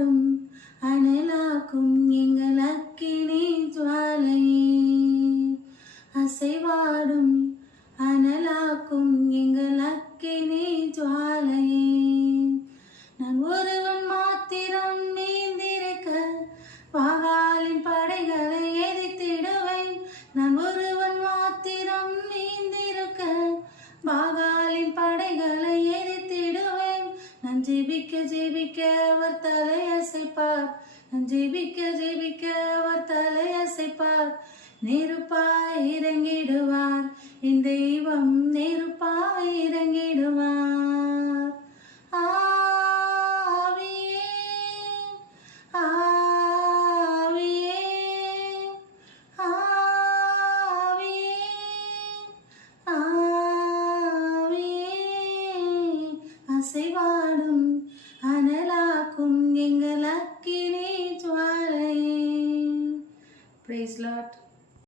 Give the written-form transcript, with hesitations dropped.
அசைவாடும் அனலாக்கும் எங்கள் அக்கினி ஜுவாலையே அசைவாடும் அனலாக்கும் எங்கள் அக்கினி ஜுவாலையே நான் ஒருவன் மாத்திரம் நீந்திருக்க பாகாலின் படைகளை எதிர்த்திடுவேன் நான் ஒருவன் மாத்திரம் நீந்திருக்க பாகாலின் படைகளை எதிர்த்திடுவேன் நான் ஜெபிக்க ஜெபிக்க அவர் தலையசைப்பார் நான் ஜெபிக்க ஜெபிக்க அவர் தலையசைப்பார் நெருப்பாய் இறங்கிடுவார் என் தெய்வம் நெருப்பாய் இறங்கிடுவார் ஆவியே ஆவியே ஆவியே ஆவியே அசைவாடும் அனலாக்கும் எங்கள் அக்கினி ஜுவாலையே. Praise Lord.